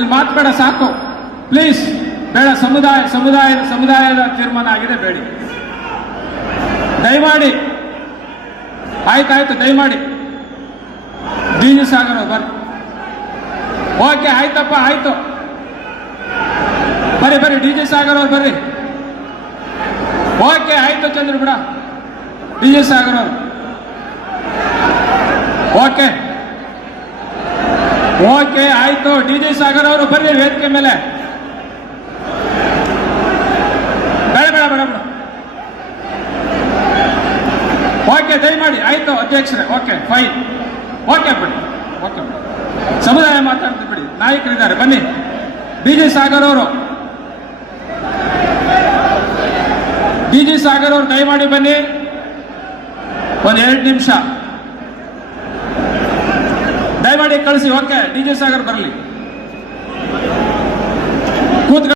ಇಲ್ಲಿ ಮಾತಬೇಡ, ಸಾಕು ಪ್ಲೀಸ್, ಬೇಡ. ಸಮುದಾಯದ ತೀರ್ಮಾನ ಆಗಿದೆ, ಬೇಡಿ ದಯಮಾಡಿ. ಆಯ್ತಾಯ್ತು, ದಯಮಾಡಿ. ಡಿ ಜಿ ಸಾಗರ್ ಅವ್ರು ಬರ್ರಿ. ಓಕೆ, ಆಯ್ತಪ್ಪ, ಆಯ್ತು, ಬರ್ರಿ ಡಿ ಜಿ ಸಾಗರ್ ಅವ್ರು ಬರ್ರಿ. ಓಕೆ, ಆಯ್ತು ಚಂದ್ರ ಬಿಡ, ಡಿ ಜಿ ಸಾಗರ್ ಅವರು. ಓಕೆ ಓಕೆ, ಆಯ್ತು, ಡಿ ಜಿ ಸಾಗರ್ ಅವರು ಬರ್ರಿ ವೇದಿಕೆ ಮೇಲೆ. ಬೇಡ. ಓಕೆ, ದಯಮಾಡಿ. ಆಯ್ತು ಅಧ್ಯಕ್ಷರೇ, ಓಕೆ ಫೈನ್, ಓಕೆ ಬಿಡಿ, ಓಕೆ ಬಿಡಿ. ಸಮುದಾಯ ಮಾತಾಡ್ತೀವಿ ಬಿಡಿ, ನಾಯಕರಿದ್ದಾರೆ ಬನ್ನಿ. ಡಿ ಜಿ ಸಾಗರ್ ಅವರು ದಯಮಾಡಿ ಬನ್ನಿ, ಒಂದು 2 ನಿಮಿಷ ದಯಮಾಡಿ ಕಳಿಸಿ. ಓಕೆ, ಡಿ ಜಿ ಸಾಗರ್ ಬರಲಿ. ಕೂತ್ಕೊಳ್ಳಿ.